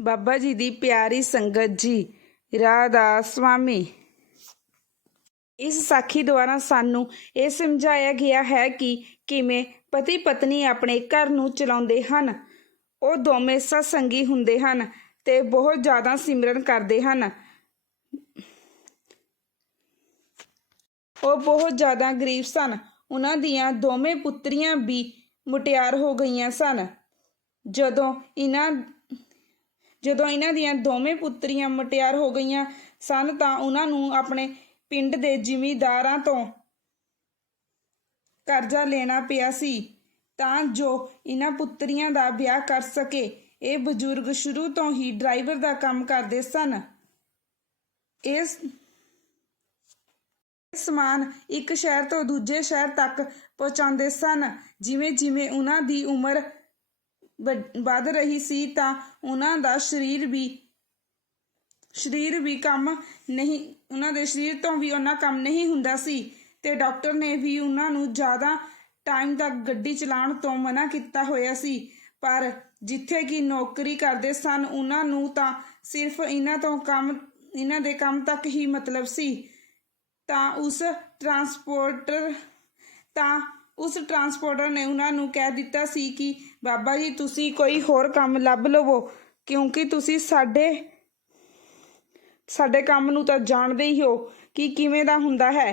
ਬਾਬਾ ਜੀ ਦੀ ਪਿਆਰੀ ਸੰਗਤ ਜੀ, ਰਾਧਾ ਸੁਆਮੀ। ਇਸ ਸਾਖੀ ਦੁਆਰਾ ਸਾਨੂੰ ਇਹ ਸਮਝਾਇਆ ਗਿਆ ਹੈ ਕਿ ਕਿਵੇਂ ਪਤੀ ਪਤਨੀ ਆਪਣੇ ਘਰ ਨੂੰ ਚਲਾਉਂਦੇ ਹਨ। ਉਹ ਦੋਵੇਂ ਸਤਸੰਗੀ ਹੁੰਦੇ ਹਨ ਤੇ ਬਹੁਤ ਜ਼ਿਆਦਾ ਸਿਮਰਨ ਕਰਦੇ ਹਨ। ਉਹ ਬਹੁਤ ਜ਼ਿਆਦਾ ਗਰੀਬ ਸਨ। ਉਹਨਾਂ ਦੀਆਂ ਦੋਵੇਂ ਪੁੱਤਰੀਆਂ ਵੀ ਮੁਟਿਆਰ ਹੋ ਗਈਆਂ ਸਨ। ਜਦੋਂ ਇਹਨਾਂ ਜਦੋਂ ਇਹਨਾਂ ਦੀਆਂ ਦੋਵੇਂ ਪੁੱਤਰੀਆਂ ਮੁਟਿਆਰ ਹੋ ਗਈਆਂ ਸਨ ਤਾਂ ਉਹਨਾਂ ਨੂੰ ਆਪਣੇ ਪਿੰਡ ਦੇ ਜ਼ਿਮੀਂਦਾਰਾਂ ਤੋਂ ਕਰਜ਼ਾ ਲੈਣਾ ਪਿਆ ਸੀ। ਤਾਂ ਜੋ ਇਹਨਾਂ ਪੁੱਤਰੀਆਂ ਦਾ ਵਿਆਹ ਕਰ ਸਕੇ। ਇਹ ਬਜ਼ੁਰਗ ਸ਼ੁਰੂ ਤੋਂ ਹੀ ਡਰਾਈਵਰ ਦਾ ਕੰਮ ਕਰਦੇ ਸਨ। ਇਸ ਸਮਾਨ ਇੱਕ ਸ਼ਹਿਰ ਤੋਂ ਦੂਜੇ ਸ਼ਹਿਰ ਤੱਕ ਪਹੁੰਚਾਉਂਦੇ ਸਨ। ਜਿਵੇਂ ਜਿਵੇਂ ਉਹਨਾਂ ਦੀ ਉਮਰ ਵੱਧ ਰਹੀ ਸੀ ਤਾਂ ਉਹਨਾਂ ਦਾ ਸਰੀਰ ਵੀ ਸਰੀਰ ਵੀ ਕੰਮ ਨਹੀਂ, ਉਹਨਾਂ ਦੇ ਸਰੀਰ ਤੋਂ ਵੀ ਉਹਨਾਂ ਕੰਮ ਨਹੀਂ ਹੁੰਦਾ ਸੀ। ਤੇ ਡਾਕਟਰ ਨੇ ਵੀ ਉਹਨਾਂ ਨੂੰ ਜ਼ਿਆਦਾ ਟਾਈਮ ਤੱਕ ਗੱਡੀ ਚਲਾਉਣ ਤੋਂ ਮਨਾ ਕੀਤਾ ਹੋਇਆ ਸੀ। ਪਰ ਜਿੱਥੇ ਕਿ ਨੌਕਰੀ ਕਰਦੇ ਸਨ, ਉਹਨਾਂ ਨੂੰ ਤਾਂ ਸਿਰਫ ਇਹਨਾਂ ਤੋਂ ਕੰਮ, ਇਹਨਾਂ ਦੇ ਕੰਮ ਤੱਕ ਹੀ ਮਤਲਬ ਸੀ। ਤਾਂ ਉਸ ਟਰਾਂਸਪੋਰਟਰ, ਤਾਂ ਉਸ ਟਰਾਂਸਪੋਰਟਰ ਨੇ ਉਹਨਾਂ ਨੂੰ ਕਹਿ ਦਿੱਤਾ ਸੀ ਕਿ ਬਾਬਾ ਜੀ, ਤੁਸੀਂ ਕੋਈ ਹੋਰ ਕੰਮ ਲੱਭ ਲਵੋ, ਕਿਉਂਕਿ ਤੁਸੀਂ ਸਾਡੇ ਸਾਡੇ ਕੰਮ ਨੂੰ ਤਾਂ ਜਾਣਦੇ ਹੀ ਹੋ ਕਿ ਕਿਵੇਂ ਦਾ ਹੁੰਦਾ ਹੈ।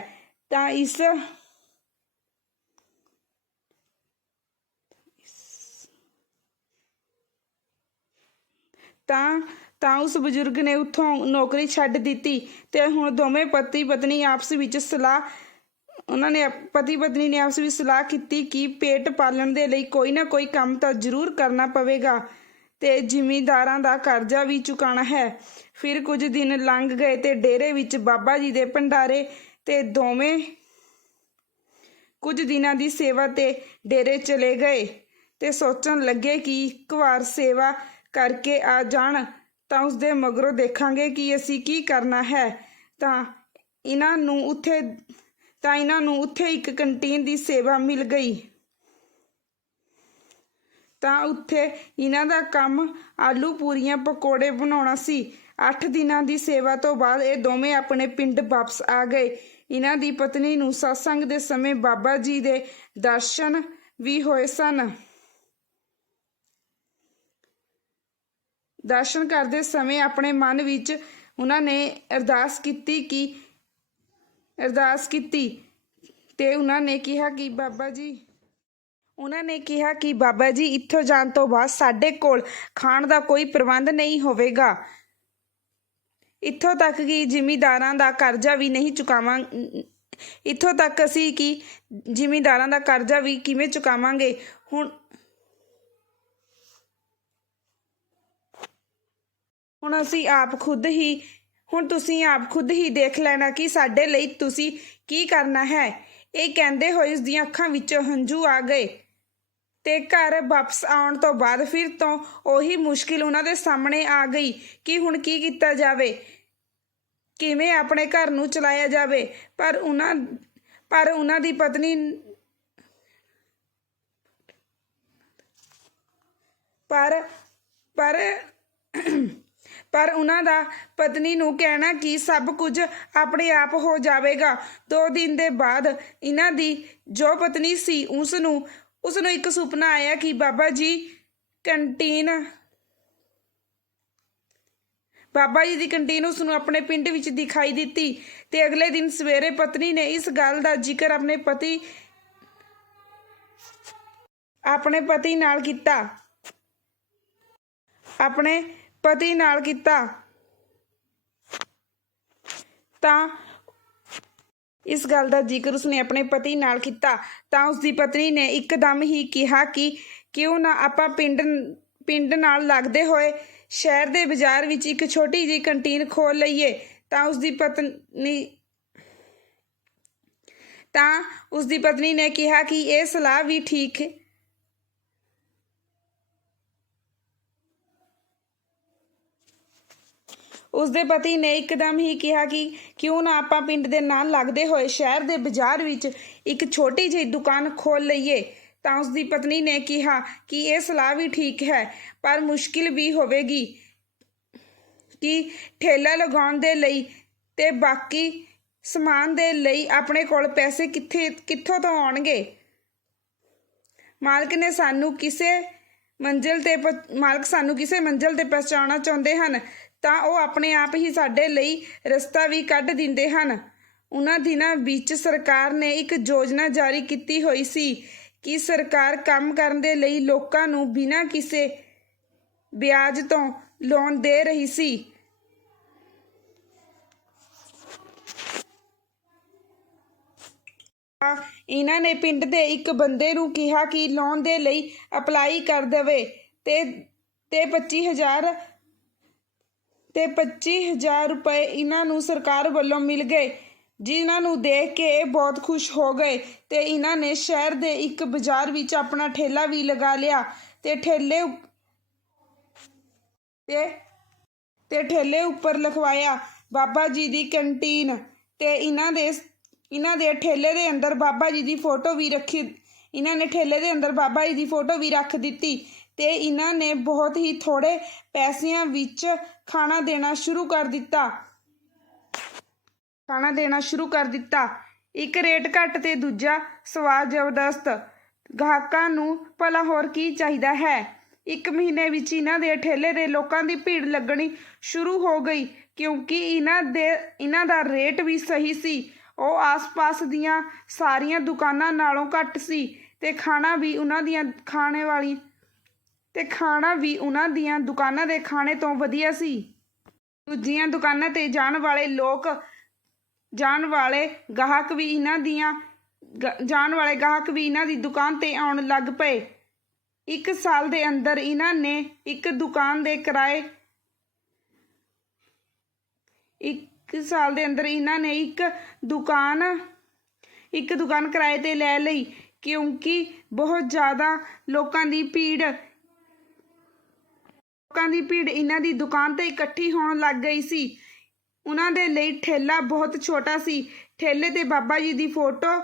ਤਾਂ ਇਸ, ਤਾਂ ਤਾਂ ਉਸ ਬਜ਼ੁਰਗ ਨੇ ਉੱਥੋਂ ਨੌਕਰੀ ਛੱਡ ਦਿੱਤੀ ਤੇ ਹੁਣ ਦੋਵੇਂ ਪਤੀ ਪਤਨੀ ਆਪਸ ਵਿੱਚ ਸਲਾਹ ਉਹਨਾਂ ਨੇ ਪਤੀ ਪਤਨੀ ਨੇ ਆਪਸ ਵਿੱਚ ਸਲਾਹ ਕੀਤੀ ਕਿ ਪੇਟ ਪਾਲਣ ਦੇ ਲਈ ਕੋਈ ਨਾ ਕੋਈ ਕੰਮ ਤਾਂ ਜ਼ਰੂਰ ਕਰਨਾ ਪਵੇਗਾ ਤੇ ਜ਼ਿਮੀਂਦਾਰਾਂ ਦਾ ਕਰਜ਼ਾ ਵੀ ਚੁਕਾਣਾ ਹੈ। ਫਿਰ ਕੁਝ ਦਿਨ ਲੰਘ ਗਏ ਤੇ ਡੇਰੇ ਵਿੱਚ ਬਾਬਾ ਜੀ ਦੇ ਭੰਡਾਰੇ ਤੇ ਦੋਵੇਂ ਕੁਝ ਦਿਨਾਂ ਦੀ ਸੇਵਾ ਤੇ ਡੇਰੇ ਚਲੇ ਗਏ ਤੇ ਸੋਚਣ ਲੱਗੇ ਕਿ ਇੱਕ ਵਾਰ ਸੇਵਾ ਕਰਕੇ ਆ ਜਾਣ ਤਾਂ ਉਸ ਦੇ ਮਗਰੋਂ ਦੇਖਾਂਗੇ ਕਿ ਅਸੀਂ ਕੀ ਕਰਨਾ ਹੈ। ਤਾਂ ਇਹਨਾਂ ਨੂੰ ਉੱਥੇ ਤਾਂ ਇਹਨਾਂ ਨੂੰ ਉੱਥੇ ਇੱਕ ਕੰਟੀਨ ਦੀ ਸੇਵਾ ਮਿਲ ਗਈ। ਤਾਂ ਉੱਥੇ ਇਹਨਾਂ ਦਾ ਕੰਮ ਆਲੂ ਪੂਰੀਆਂ ਪਕੌੜੇ ਬਣਾਉਣਾ ਸੀ। 8 ਦਿਨਾਂ ਦੀ ਸੇਵਾ ਤੋਂ ਬਾਅਦ ਇਹ ਦੋਵੇਂ ਆਪਣੇ ਪਿੰਡ ਵਾਪਸ ਆ ਗਏ। ਇਹਨਾਂ ਦੀ ਪਤਨੀ ਨੂੰ satsang ਦੇ ਸਮੇਂ ਬਾਬਾ ਜੀ ਦੇ ਦਰਸ਼ਨ ਵੀ ਹੋਏ ਸਨ। ਦਰਸ਼ਨ ਕਰਦੇ ਸਮੇਂ ਆਪਣੇ ਮਨ ਵਿੱਚ ਉਹਨਾਂ ਨੇ ਅਰਦਾਸ ਕੀਤੀ ਕਿ ਅਰਦਾਸ ਕੀਤੀ ਤੇ ਉਹਨਾਂ ਨੇ ਕਿਹਾ ਕਿ ਬਾਬਾ ਜੀ, ਉਹਨਾਂ ਨੇ ਕਿਹਾ ਕਿ ਬਾਬਾ ਜੀ, ਇੱਥੋਂ ਜਾਣ ਤੋਂ ਬਾਅਦ ਸਾਡੇ ਕੋਲ ਖਾਣ ਦਾ ਕੋਈ ਪ੍ਰਬੰਧ ਨਹੀਂ ਹੋਵੇਗਾ। ਇੱਥੋਂ ਤੱਕ ਕਿ ਜ਼ਿਮੀਂਦਾਰਾਂ ਦਾ ਕਰਜ਼ਾ ਵੀ ਨਹੀਂ ਚੁਕਾਵਾਂ, ਇੱਥੋਂ ਤੱਕ ਅਸੀਂ ਕਿ ਜਿਮੀਦਾਰਾਂ ਦਾ ਕਰਜ਼ਾ ਵੀ ਕਿਵੇਂ ਚੁਕਾਵਾਂਗੇ? ਹੁਣ ਹੁਣ ਅਸੀਂ ਆਪ ਖੁਦ ਹੀ ਹੁਣ ਤੁਸੀਂ ਆਪ ਖੁਦ ਹੀ ਦੇਖ ਲੈਣਾ ਕਿ ਸਾਡੇ ਲਈ ਤੁਸੀਂ ਕੀ ਕਰਨਾ ਹੈ। ਇਹ ਕਹਿੰਦੇ ਹੋਏ ਉਸ ਦੀਆਂ ਅੱਖਾਂ ਵਿੱਚੋਂ ਹੰਝੂ ਆ ਗਏ ਤੇ ਘਰ ਵਾਪਸ ਆਉਣ ਤੋਂ ਬਾਅਦ ਫਿਰ ਤੋਂ ਉਹੀ ਮੁਸ਼ਕਿਲ ਉਹਨਾਂ ਦੇ ਸਾਹਮਣੇ ਆ ਗਈ ਕਿ ਹੁਣ ਕੀ ਕੀਤਾ ਜਾਵੇ, ਕਿਵੇਂ ਆਪਣੇ ਘਰ ਨੂੰ ਚਲਾਇਆ ਜਾਵੇ। ਪਰ ਉਹਨਾਂ ਪਰ ਉਹਨਾਂ ਦੀ ਪਤਨੀ ਪਰ ਪਰ ਪਰ ਉਹਨਾਂ ਦਾ ਪਤਨੀ ਨੂੰ ਕਹਿਣਾ ਕਿ ਸਭ ਕੁਝ ਆਪਣੇ ਆਪ ਹੋ ਜਾਵੇਗਾ। ਦੋ ਦਿਨ ਦੇ ਬਾਅਦ ਇਹਨਾਂ ਦੀ ਜੋ ਪਤਨੀ ਸੀ, ਉਸ ਨੂੰ ਉਸ ਨੂੰ ਇੱਕ ਸੁਪਨਾ ਆਇਆ ਕਿ ਬਾਬਾ ਜੀ ਕੰਟੀਨ, ਬਾਬਾ ਜੀ ਦੀ ਕੰਟੀਨ ਉਸ ਨੂੰ ਆਪਣੇ ਪਿੰਡ ਵਿੱਚ ਦਿਖਾਈ ਦਿੱਤੀ ਤੇ ਅਗਲੇ ਦਿਨ ਸਵੇਰੇ ਪਤਨੀ ਨੇ ਇਸ ਗੱਲ ਦਾ ਜ਼ਿਕਰ ਆਪਣੇ ਪਤੀ ਆਪਣੇ ਪਤੀ ਨਾਲ ਕੀਤਾ। ਆਪਣੇ ਪਤੀ ਨਾਲ ਕੀਤਾ। ਤਾਂ ਇਸ ਗੱਲ ਦਾ ਜ਼ਿਕਰ ਉਸਨੇ ਆਪਣੇ ਪਤੀ ਨਾਲ ਕੀਤਾ। ਤਾਂ ਉਸ ਪਤਨੀ ਨੇ ਇੱਕਦਮ ਹੀ ਕਿਹਾ ਕਿ ਕਿਉਂ ਨਾ ਆਪਾਂ ਪਿੰਡ ਪਿੰਡ ਨਾਲ ਲੱਗਦੇ ਹੋਏ ਸ਼ਹਿਰ ਦੇ ਬਾਜ਼ਾਰ ਵਿੱਚ ਇੱਕ ਛੋਟੀ ਜਿਹੀ ਕੰਟੀਨ ਖੋਲ ਲਈਏ। ਤਾਂ ਉਸਦੀ ਪਤਨੀ, ਤਾਂ ਉਸਦੀ ਪਤਨੀ ਨੇ ਕਿਹਾ ਕਿ ਇਹ ਸਲਾਹ ਵੀ ਠੀਕ ਉਸ ਦੇ ਪਤੀ ਨੇ ਇੱਕਦਮ ਹੀ ਕਿਹਾ ਕਿ ਕਿਉਂ ਨਾ ਆਪਾਂ ਪਿੰਡ ਦੇ ਨਾਲ ਲੱਗਦੇ ਹੋਏ ਸ਼ਹਿਰ ਦੇ ਬਾਜ਼ਾਰ ਵਿੱਚ ਇੱਕ ਛੋਟੀ ਜਿਹੀ ਦੁਕਾਨ ਖੋਲ ਲਈਏ। ਤਾਂ ਉਸ ਦੀ ਪਤਨੀ ਨੇ ਕਿਹਾ ਕਿ ਇਹ ਸਲਾਹ ਵੀ ਠੀਕ ਹੈ, ਪਰ ਮੁਸ਼ਕਿਲ ਵੀ ਹੋਵੇਗੀ ਕਿ ਠੇਲਾ ਲਗਾਉਣ ਦੇ ਲਈ ਤੇ ਬਾਕੀ ਸਮਾਨ ਦੇ ਲਈ ਆਪਣੇ ਕੋਲ ਪੈਸੇ ਕਿੱਥੇ, ਕਿੱਥੋਂ ਤੋਂ ਆਉਣਗੇ? ਮਾਲਕ ਨੇ ਸਾਨੂੰ ਕਿਸੇ ਮੰਜ਼ਿਲ ਤੇ ਪ- ਮਾਲਕ ਸਾਨੂੰ ਕਿਸੇ ਮੰਜ਼ਿਲ ਤੇ ਪਹੁੰਚਾਉਣਾ ਚਾਹੁੰਦੇ ਹਨ। ਤਾਂ ਉਹ ਆਪਣੇ ਆਪ ਹੀ ਸਾਡੇ ਲਈ ਰਸਤਾ ਵੀ ਕੱਢ ਦਿੰਦੇ ਹਨ। ਉਹਨਾਂ ਦਿਨਾਂ ਵਿੱਚ ਸਰਕਾਰ ਨੇ ਇੱਕ ਯੋਜਨਾ ਜਾਰੀ ਕੀਤੀ ਹੋਈ ਸੀ ਕਿ ਸਰਕਾਰ ਕੰਮ ਕਰਨ ਦੇ ਲਈ ਲੋਕਾਂ ਨੂੰ ਬਿਨਾਂ ਕਿਸੇ ਵਿਆਜ ਤੋਂ ਲੋਨ ਦੇ ਰਹੀ ਸੀ। ਇਹਨਾਂ ਨੇ ਪਿੰਡ ਦੇ ਇੱਕ ਬੰਦੇ ਨੂੰ ਕਿਹਾ ਕਿ ਲੋਨ ਦੇ ਲਈ ਅਪਲਾਈ ਕਰ ਦੇਵੇ ਤੇ ਤੇ 25000 ਤੇ 25000 ਰੁਪਏ ਇਹਨਾਂ ਨੂੰ ਸਰਕਾਰ ਵੱਲੋਂ ਮਿਲ ਗਏ, ਜਿਨ੍ਹਾਂ ਨੂੰ ਦੇਖ ਕੇ ਇਹ ਬਹੁਤ ਖੁਸ਼ ਹੋ ਗਏ ਤੇ ਇਹਨਾਂ ਨੇ ਸ਼ਹਿਰ ਦੇ ਇੱਕ ਬਾਜ਼ਾਰ ਵਿੱਚ ਆਪਣਾ ਠੇਲਾ ਵੀ ਲਗਾ ਲਿਆ ਤੇ ਠੇਲੇ ਉਪ- ਤੇ ਤੇ ਠੇਲੇ ਉੱਪਰ ਲਿਖਵਾਇਆ, ਬਾਬਾ ਜੀ ਦੀ ਕੰਟੀਨ ਤੇ ਇਹਨਾਂ ਦੇ ਇਹਨਾਂ ਦੇ ਠੇਲੇ ਦੇ ਅੰਦਰ ਬਾਬਾ ਜੀ ਦੀ ਫੋਟੋ ਵੀ ਰੱਖੀ, ਇਹਨਾਂ ਨੇ ਠੇਲੇ ਦੇ ਅੰਦਰ ਬਾਬਾ ਜੀ ਦੀ ਫੋਟੋ ਵੀ ਰੱਖ ਦਿੱਤੀ ਤੇ ਇਹਨਾਂ ਨੇ ਬਹੁਤ ਹੀ ਥੋੜੇ ਪੈਸਿਆਂ ਵਿੱਚ ਖਾਣਾ ਦੇਣਾ ਸ਼ੁਰੂ ਕਰ ਦਿੱਤਾ। ਖਾਣਾ ਦੇਣਾ ਸ਼ੁਰੂ ਕਰ ਦਿੱਤਾ। ਇੱਕ ਰੇਟ ਘੱਟ ਤੇ ਦੂਜਾ ਸਵਾਦ ਜ਼ਬਰਦਸਤ। ਗਾਹਕਾਂ ਨੂੰ ਭਲਾ ਹੋਰ ਕੀ ਚਾਹੀਦਾ ਹੈ? ਇੱਕ ਮਹੀਨੇ ਵਿੱਚ ਇਹਨਾਂ ਦੇ ਠੇਲੇ ਦੇ ਲੋਕਾਂ ਦੀ ਭੀੜ ਲੱਗਣੀ ਸ਼ੁਰੂ ਹੋ ਗਈ ਕਿਉਂਕਿ ਇਹਨਾਂ ਦੇ, ਇਹਨਾਂ ਦਾ ਰੇਟ ਵੀ ਸਹੀ ਸੀ। ਉਹ ਆਸ-ਪਾਸ ਦੀਆਂ ਸਾਰੀਆਂ ਦੁਕਾਨਾਂ ਨਾਲੋਂ ਘੱਟ ਸੀ ਤੇ ਖਾਣਾ ਵੀ ਉਹਨਾਂ ਦੀਆਂ ਖਾਣੇ ਵਾਲੀ ਤੇ ਖਾਣਾ ਵੀ ਉਹਨਾਂ ਦੀਆਂ ਦੁਕਾਨਾਂ ਦੇ ਖਾਣੇ ਤੋਂ ਵਧੀਆ ਸੀ। ਦੂਜੀਆਂ ਦੁਕਾਨਾਂ ਤੇ ਜਾਣ ਵਾਲੇ ਲੋਕ, ਜਾਣ ਵਾਲੇ ਗਾਹਕ ਵੀ ਇਹਨਾਂ ਦੀਆਂ ਜਾਣ ਵਾਲੇ ਗਾਹਕ ਵੀ ਇਹਨਾਂ ਦੀ ਦੁਕਾਨ ਤੇ ਆਉਣ ਲੱਗ ਪਏ। ਇੱਕ ਸਾਲ ਦੇ ਅੰਦਰ ਇਹਨਾਂ ਨੇ ਇੱਕ ਦੁਕਾਨ ਦੇ ਕਿਰਾਏ, ਇੱਕ ਸਾਲ ਦੇ ਅੰਦਰ ਇਹਨਾਂ ਨੇ ਇੱਕ ਦੁਕਾਨ ਇੱਕ ਦੁਕਾਨ ਕਿਰਾਏ ਤੇ ਲੈ ਲਈ ਕਿਉਂਕਿ ਬਹੁਤ ਜ਼ਿਆਦਾ ਲੋਕਾਂ ਦੀ ਭੀੜ ਲੋਕਾਂ ਦੀ ਭੀੜ ਇਹਨਾਂ ਦੀ ਦੁਕਾਨ ਤੇ ਇਕੱਠੀ ਹੋਣ ਲੱਗ ਗਈ ਸੀ। ਉਹਨਾਂ ਦੇ ਲਈ ਠੇਲਾ ਬਹੁਤ ਛੋਟਾ ਸੀ। ਠੇਲੇ ਤੇ ਬਾਬਾ ਜੀ ਦੀ ਫੋਟੋ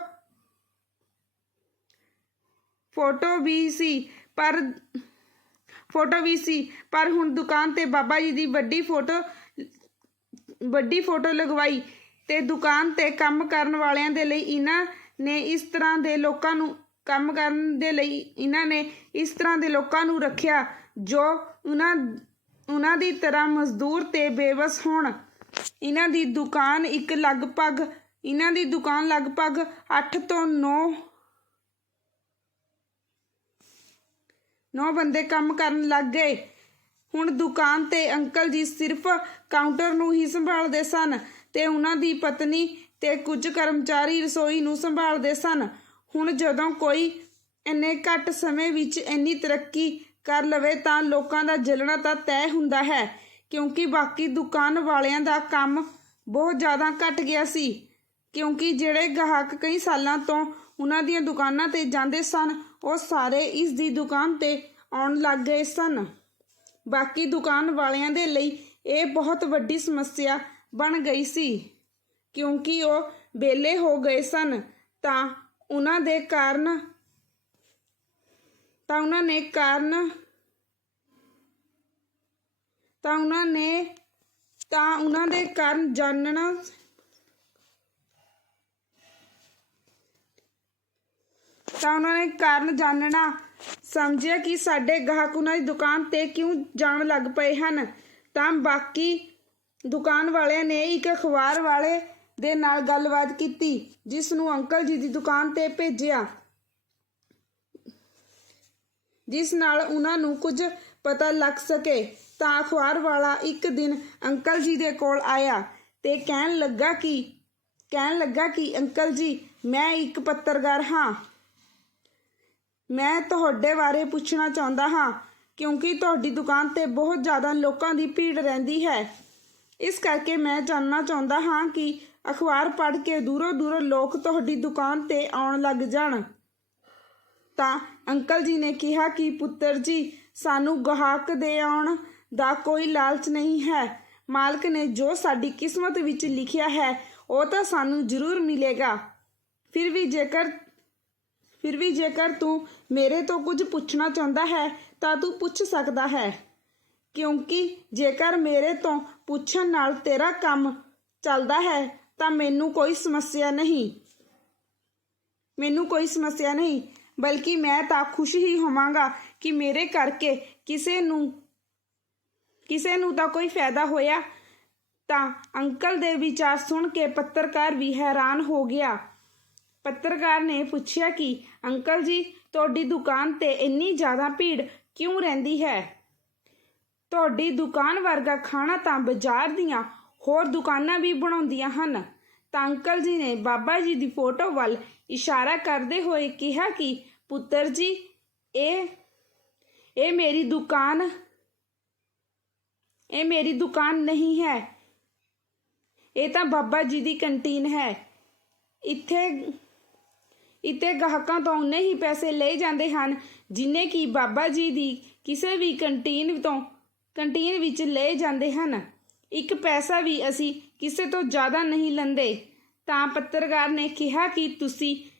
ਫੋਟੋ ਵੀ ਸੀ, ਪਰ, ਫੋਟੋ ਵੀ ਸੀ, ਪਰ ਹੁਣ ਦੁਕਾਨ ਤੇ ਬਾਬਾ ਜੀ ਦੀ ਵੱਡੀ ਫੋਟੋ ਵੱਡੀ ਫੋਟੋ ਲਗਵਾਈ ਤੇ ਦੁਕਾਨ ਤੇ ਕੰਮ ਕਰਨ ਵਾਲਿਆਂ ਦੇ ਲਈ ਇਹਨਾਂ ਨੇ ਇਸ ਤਰ੍ਹਾਂ ਦੇ ਲੋਕਾਂ ਨੂੰ, ਕੰਮ ਕਰਨ ਦੇ ਲਈ ਇਹਨਾਂ ਨੇ ਇਸ ਤਰ੍ਹਾਂ ਦੇ ਲੋਕਾਂ ਨੂੰ ਰੱਖਿਆ। ਜੋ ਉਹਨਾਂ ਉਹਨਾਂ ਦੀ ਤਰ੍ਹਾਂ ਮਜ਼ਦੂਰ ਤੇ ਬੇਵਸ ਹੋਣ। ਇਹਨਾਂ ਦੀ ਦੁਕਾਨ ਇੱਕ ਲਗਭਗ, ਇਹਨਾਂ ਦੀ ਦੁਕਾਨ ਲਗਭਗ 8 ਤੋਂ 9 ਨੌ ਬੰਦੇ ਕੰਮ ਕਰਨ ਲੱਗ ਗਏ। ਹੁਣ ਦੁਕਾਨ ਤੇ ਅੰਕਲ ਜੀ ਸਿਰਫ ਕਾਊਂਟਰ ਨੂੰ ਹੀ ਸੰਭਾਲਦੇ ਸਨ ਤੇ ਉਹਨਾਂ ਦੀ ਪਤਨੀ ਤੇ ਕੁਝ ਕਰਮਚਾਰੀ ਰਸੋਈ ਨੂੰ ਸੰਭਾਲਦੇ ਸਨ। ਹੁਣ ਜਦੋਂ ਕੋਈ ਇੰਨੇ ਘੱਟ ਸਮੇਂ ਵਿੱਚ ਇੰਨੀ ਤਰੱਕੀ ਕਰ ਲਵੇ ਤਾਂ ਲੋਕਾਂ ਦਾ ਜਲਣਾ ਤਾਂ ਤੈਅ ਹੁੰਦਾ ਹੈ, ਕਿਉਂਕਿ ਬਾਕੀ ਦੁਕਾਨ ਵਾਲਿਆਂ ਦਾ ਕੰਮ ਬਹੁਤ ਜ਼ਿਆਦਾ ਘਟ ਗਿਆ ਸੀ। ਕਿਉਂਕਿ ਜਿਹੜੇ ਗਾਹਕ ਕਈ ਸਾਲਾਂ ਤੋਂ ਉਹਨਾਂ ਦੀਆਂ ਦੁਕਾਨਾਂ ਤੇ ਜਾਂਦੇ ਸਨ, ਉਹ ਸਾਰੇ ਇਸ ਦੀ ਦੁਕਾਨ ਤੇ ਆਉਣ ਲੱਗ ਗਏ ਸਨ। ਬਾਕੀ ਦੁਕਾਨ ਵਾਲਿਆਂ ਦੇ ਲਈ ਇਹ ਬਹੁਤ ਵੱਡੀ ਸਮੱਸਿਆ ਬਣ ਗਈ ਸੀ। ਕਿਉਂਕਿ ਉਹ ਵਿਹਲੇ ਹੋ ਗਏ ਸਨ, ਤਾਂ ਉਹਨਾਂ ਦੇ ਕਾਰਨ ਤਾਂ ਉਹਨਾਂ ਨੇ ਕਾਰਨ, ਤਾਂ ਉਹਨਾਂ ਨੇ, ਤਾਂ ਉਹਨਾਂ ਦੇ ਕਾਰਨ ਜਾਣਨਾ। ਤਾਂ ਉਹਨਾਂ ਨੇ ਕਾਰਨ ਜਾਣਨਾ। ਸਮਝਿਆ ਕਿ ਸਾਡੇ ਗਾਹਕ ਉਹਨਾਂ ਦੀ ਦੁਕਾਨ ਤੇ ਕਿਉਂ ਜਾਣ ਲੱਗ ਪਏ ਹਨ? ਤਾਂ ਬਾਕੀ ਦੁਕਾਨ ਵਾਲਿਆਂ ਨੇ ਇੱਕ ਅਖਬਾਰ ਵਾਲੇ ਦੇ ਨਾਲ ਗੱਲਬਾਤ ਕੀਤੀ ਜਿਸ ਨੂੰ ਅੰਕਲ ਜੀ ਦੀ ਦੁਕਾਨ ਤੇ ਭੇਜਿਆ। ਜਿਸ ਨਾਲ ਉਹਨਾਂ ਨੂੰ ਕੁਝ ਪਤਾ ਲੱਗ ਸਕੇ, ਤਾਂ ਅਖਬਾਰ ਵਾਲਾ ਇੱਕ ਦਿਨ ਅੰਕਲ ਜੀ ਦੇ ਕੋਲ ਆਇਆ ਤੇ ਕਹਿਣ ਲੱਗਾ ਕਿ, ਕਹਿਣ ਲੱਗਾ ਕਿ, ਅੰਕਲ ਜੀ, ਮੈਂ ਇੱਕ ਪੱਤਰਕਾਰ ਹਾਂ। ਮੈਂ ਤੁਹਾਡੇ ਬਾਰੇ ਪੁੱਛਣਾ ਚਾਹੁੰਦਾ ਹਾਂ, ਕਿਉਂਕਿ ਤੁਹਾਡੀ ਦੁਕਾਨ ਤੇ ਬਹੁਤ ਜ਼ਿਆਦਾ ਲੋਕਾਂ ਦੀ ਭੀੜ ਰਹਿੰਦੀ ਹੈ। ਇਸ ਕਰਕੇ ਮੈਂ ਜਾਣਨਾ ਚਾਹੁੰਦਾ ਹਾਂ ਕਿ ਅਖਬਾਰ ਪੜ੍ਹ ਕੇ ਦੂਰੋਂ ਦੂਰੋਂ ਲੋਕ ਤੁਹਾਡੀ ਦੁਕਾਨ ਤੇ ਆਉਣ ਲੱਗ ਜਾਣ। ਤਾਂ ਅੰਕਲ ਜੀ ਨੇ ਕਿਹਾ ਕਿ, ਪੁੱਤਰ ਜੀ, ਸਾਨੂੰ ਗਾਹਕ ਦੇ ਆਉਣ ਦਾ ਕੋਈ ਲਾਲਚ ਨਹੀਂ ਹੈ। ਮਾਲਕ ਨੇ ਜੋ ਸਾਡੀ ਕਿਸਮਤ ਵਿੱਚ ਲਿਖਿਆ ਹੈ, ਉਹ ਤਾਂ ਸਾਨੂੰ ਜ਼ਰੂਰ ਮਿਲੇਗਾ। ਫਿਰ ਵੀ ਜੇਕਰ, ਫਿਰ ਵੀ ਜੇਕਰ ਤੂੰ ਮੇਰੇ ਤੋਂ ਕੁਝ ਪੁੱਛਣਾ ਚਾਹੁੰਦਾ ਹੈ, ਤਾਂ ਤੂੰ ਪੁੱਛ ਸਕਦਾ ਹੈ। ਕਿਉਂਕਿ ਜੇਕਰ ਮੇਰੇ ਤੋਂ ਪੁੱਛਣ ਨਾਲ ਤੇਰਾ ਕੰਮ ਚੱਲਦਾ ਹੈ, ਤਾਂ ਮੈਨੂੰ ਕੋਈ ਸਮੱਸਿਆ ਨਹੀਂ। ਮੈਨੂੰ ਕੋਈ ਸਮੱਸਿਆ ਨਹੀਂ। ਬਲਕਿ ਮੈਂ ਤਾਂ ਖੁਸ਼ ਹੀ ਹੋਵਾਂਗਾ ਕਿ ਮੇਰੇ ਕਰਕੇ ਕਿਸੇ ਨੂੰ ਕਿਸੇ ਨੂੰ ਤਾਂ ਕੋਈ ਫਾਇਦਾ ਹੋਇਆ। ਤਾਂ ਅੰਕਲ ਦੇ ਵਿਚਾਰ ਸੁਣ ਕੇ ਪੱਤਰਕਾਰ ਵੀ ਹੈਰਾਨ ਹੋ ਗਿਆ। ਪੱਤਰਕਾਰ ਨੇ ਪੁੱਛਿਆ ਕਿ, ਅੰਕਲ ਜੀ, ਤੁਹਾਡੀ ਦੁਕਾਨ ਤੇ ਇੰਨੀ ਜ਼ਿਆਦਾ ਭੀੜ ਕਿਉਂ ਰਹਿੰਦੀ ਹੈ? ਤੁਹਾਡੀ ਦੁਕਾਨ ਵਰਗਾ ਖਾਣਾ ਤਾਂ ਬਾਜ਼ਾਰ ਦੀਆਂ ਹੋਰ ਦੁਕਾਨਾਂ ਵੀ ਬਣਾਉਂਦੀਆਂ ਹਨ। ਤਾਂ ਅੰਕਲ ਜੀ ਨੇ ਬਾਬਾ ਜੀ ਦੀ ਫੋਟੋ ਵੱਲ ਇਸ਼ਾਰਾ ਕਰਦੇ ਹੋਏ ਕਿਹਾ ਕਿ ਪੁੱਤਰ ਜੀ, ਇਹ ਇਹ ਮੇਰੀ ਦੁਕਾਨ, ਇਹ ਮੇਰੀ ਦੁਕਾਨ ਨਹੀਂ ਹੈ। ਇਹ ਤਾਂ ਬਾਬਾ ਜੀ ਦੀ ਕੰਟੀਨ ਹੈ। ਇੱਥੇ ਇੱਥੇ ਗਾਹਕਾਂ ਤੋਂ ਉਨੇ ਹੀ ਪੈਸੇ ਲਏ ਜਾਂਦੇ ਹਨ, ਜਿੰਨੇ ਕਿ ਬਾਬਾ ਜੀ ਦੀ ਕਿਸੇ ਵੀ ਕੰਟੀਨ ਤੋਂ, ਕੰਟੀਨ ਵਿੱਚ ਲਏ ਜਾਂਦੇ ਹਨ। ਇੱਕ ਪੈਸਾ ਵੀ ਅਸੀਂ ਕਿਸੇ ਤੋਂ ਜ਼ਿਆਦਾ ਨਹੀਂ ਲੈਂਦੇ। ਤਾਂ ਪੱਤਰਕਾਰ ਨੇ ਕਿਹਾ ਕਿ ਤੁਸੀਂ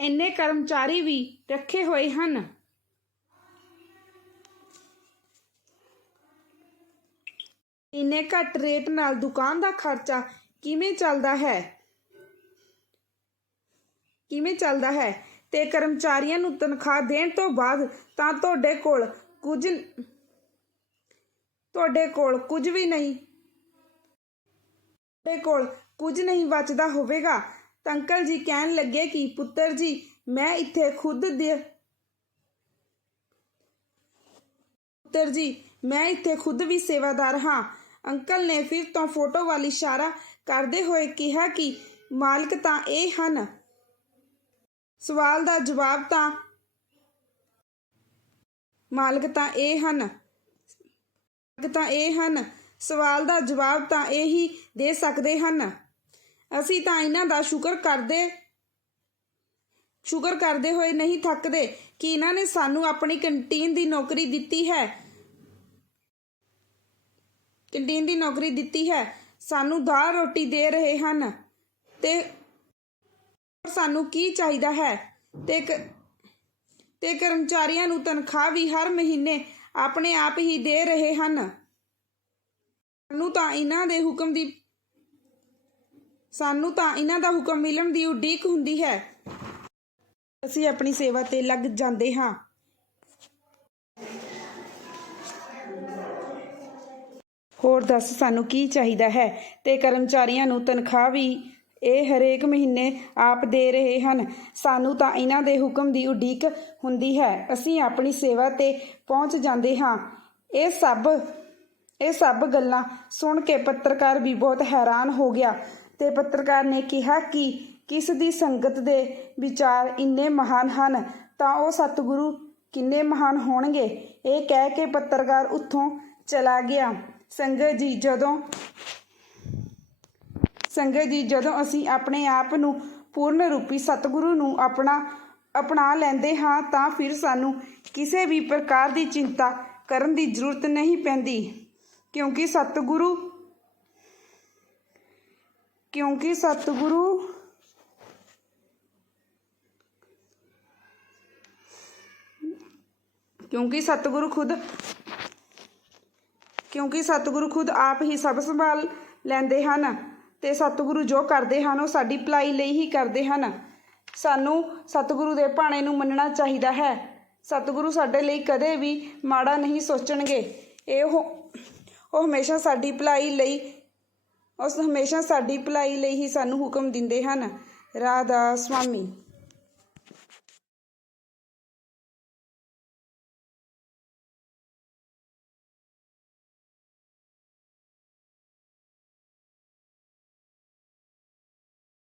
ਇੰਨੇ ਕਰਮਚਾਰੀ ਵੀ ਰੱਖੇ ਹੋਏ ਹਨ। ਇੰਨੇ ਘੱਟ ਰੇਟ ਨਾਲ ਦੁਕਾਨ ਦਾ ਖਰਚਾ ਕਿਵੇਂ ਚੱਲਦਾ ਹੈ? ਕਿਵੇਂ ਚੱਲਦਾ ਹੈ? ਤੇ ਕਰਮਚਾਰੀਆਂ ਨੂੰ ਤਨਖਾਹ ਦੇਣ ਤੋਂ ਬਾਅਦ ਤਾਂ ਤੁਹਾਡੇ ਕੋਲ ਕੁਝ ਤੁਹਾਡੇ ਕੋਲ ਕੁਝ ਵੀ ਨਹੀਂ। ਤੁਹਾਡੇ ਕੋਲ ਕੁਝ ਨਹੀਂ ਬਚਦਾ ਹੋਵੇਗਾ। ਤਾਂ ਅੰਕਲ ਜੀ ਕਹਿਣ ਲੱਗੇ ਕਿ, ਪੁੱਤਰ ਜੀ, ਮੈਂ ਇੱਥੇ ਖੁਦ ਦੇ ਪੁੱਤਰ ਜੀ, ਮੈਂ ਇੱਥੇ ਖੁਦ ਵੀ ਸੇਵਾਦਾਰ ਹਾਂ। ਅੰਕਲ ਨੇ ਫਿਰ ਤੋਂ ਫੋਟੋ ਵੱਲ ਇਸ਼ਾਰਾ ਕਰਦੇ ਹੋਏ ਕਿਹਾ ਕਿ, ਮਾਲਕ ਤਾਂ ਇਹ ਹਨ। ਸਵਾਲ ਦਾ ਜਵਾਬ ਤਾਂ ਮਾਲਕ ਤਾਂ ਇਹ ਹਨ। ਮਾਲਕ ਤਾਂ ਇਹ ਹਨ। ਸਵਾਲ ਦਾ ਜਵਾਬ ਤਾਂ ਇਹ ਹੀ ਦੇ ਸਕਦੇ ਹਨ। ਅਸੀਂ ਤਾਂ ਇਹਨਾਂ ਦਾ ਸ਼ੁਕਰ ਕਰਦੇ ਸ਼ੁਕਰ ਕਰਦੇ ਹੋਏ ਨਹੀਂ ਥੱਕਦੇ ਕਿ ਇਹਨਾਂ ਨੇ ਸਾਨੂੰ ਆਪਣੀ ਕੰਟੀਨ ਦੀ ਨੌਕਰੀ ਦਿੱਤੀ ਹੈ। ਕੰਟੀਨ ਦੀ ਨੌਕਰੀ ਦਿੱਤੀ ਹੈ। ਸਾਨੂੰ ਦਾਲ ਰੋਟੀ ਦੇ ਰਹੇ ਹਨ ਤੇ ਸਾਨੂੰ ਕੀ ਚਾਹੀਦਾ ਹੈ? ਤੇ ਤੇ ਕਰਮਚਾਰੀਆਂ ਨੂੰ ਤਨਖਾਹ ਵੀ ਹਰ ਮਹੀਨੇ ਆਪਣੇ ਆਪ ਹੀ ਦੇ ਰਹੇ ਹਨ। ਸਾਨੂੰ ਤਾਂ ਇਹਨਾਂ ਦੇ ਹੁਕਮ ਦੀ ਸਾਨੂੰ ਤਾਂ ਇਹਨਾਂ ਦਾ ਹੁਕਮ ਮਿਲਣ ਦੀ ਉਡੀਕ ਹੁੰਦੀ ਹੈ। ਅਸੀਂ ਆਪਣੀ ਸੇਵਾ ਤੇ ਲੱਗ ਜਾਂਦੇ ਹਾਂ। ਹੋਰ ਦੱਸ ਸਾਨੂੰ ਕੀ ਚਾਹੀਦਾ ਹੈ ਤੇ ਕਰਮਚਾਰੀਆਂ ਨੂੰ ਤਨਖਾਹ ਵੀ ਇਹ ਹਰੇਕ ਮਹੀਨੇ ਆਪ ਦੇ ਰਹੇ ਹਨ। ਸਾਨੂੰ ਤਾਂ ਇਹਨਾਂ ਦੇ ਹੁਕਮ ਦੀ ਉਡੀਕ ਹੁੰਦੀ ਹੈ। ਅਸੀਂ ਆਪਣੀ ਸੇਵਾ ਤੇ ਪਹੁੰਚ ਜਾਂਦੇ ਹਾਂ। ਇਹ ਸਭ ਇਹ ਸਭ ਗੱਲਾਂ ਸੁਣ ਕੇ ਪੱਤਰਕਾਰ ਵੀ ਬਹੁਤ ਹੈਰਾਨ ਹੋ ਗਿਆ। ਤੇ ਪੱਤਰਕਾਰ ਨੇ ਕਿਹਾ ਕਿ ਕਿਸ ਦੀ ਸੰਗਤ ਦੇ ਵਿਚਾਰ ਇੰਨੇ ਮਹਾਨ ਹਨ, ਤਾਂ ਉਹ ਸਤਿਗੁਰੂ ਕਿੰਨੇ ਮਹਾਨ ਹੋਣਗੇ? ਇਹ ਕਹਿ ਕੇ ਪੱਤਰਕਾਰ ਉੱਥੋਂ ਚਲਾ ਗਿਆ। ਸੰਗਤ ਜੀ, ਜਦੋਂ ਸੰਗਤ ਜੀ, ਜਦੋਂ ਅਸੀਂ ਆਪਣੇ ਆਪ ਨੂੰ ਪੂਰਨ ਰੂਪੀ ਸਤਿਗੁਰੂ ਨੂੰ ਆਪਣਾ, ਅਪਣਾ ਲੈਂਦੇ ਹਾਂ, ਤਾਂ ਫਿਰ ਸਾਨੂੰ ਕਿਸੇ ਵੀ ਪ੍ਰਕਾਰ ਦੀ ਚਿੰਤਾ ਕਰਨ ਦੀ ਜ਼ਰੂਰਤ ਨਹੀਂ ਪੈਂਦੀ। ਕਿਉਂਕਿ ਸਤਿਗੁਰੂ ਕਿਉਂਕਿ ਸਤਿਗੁਰੂ ਕਿਉਂਕਿ ਸਤਿਗੁਰੂ ਖੁਦ ਕਿਉਂਕਿ ਸਤਿਗੁਰੂ ਖੁਦ ਆਪ ਹੀ ਸਭ ਸੰਭਾਲ ਲੈਂਦੇ ਹਨ ਤੇ ਸਤਿਗੁਰੂ ਜੋ ਕਰਦੇ ਹਨ ਉਹ ਸਾਡੀ ਭਲਾਈ ਲਈ ਹੀ ਕਰਦੇ ਹਨ। ਸਾਨੂੰ ਸਤਿਗੁਰੂ ਦੇ ਭਾਣੇ ਨੂੰ ਮੰਨਣਾ ਚਾਹੀਦਾ ਹੈ। ਸਤਿਗੁਰੂ ਸਾਡੇ ਲਈ ਕਦੇ ਵੀ ਮਾੜਾ ਨਹੀਂ ਸੋਚਣਗੇ। ਇਹ ਉਹ ਉਹ ਹਮੇਸ਼ਾ ਸਾਡੀ ਭਲਾਈ ਲਈ ਉਸ ਹਮੇਸ਼ਾ ਸਾਡੀ ਭਲਾਈ ਲਈ ਹੀ ਸਾਨੂੰ ਹੁਕਮ ਦਿੰਦੇ ਹਨ। ਰਾਧਾ ਸੁਆਮੀ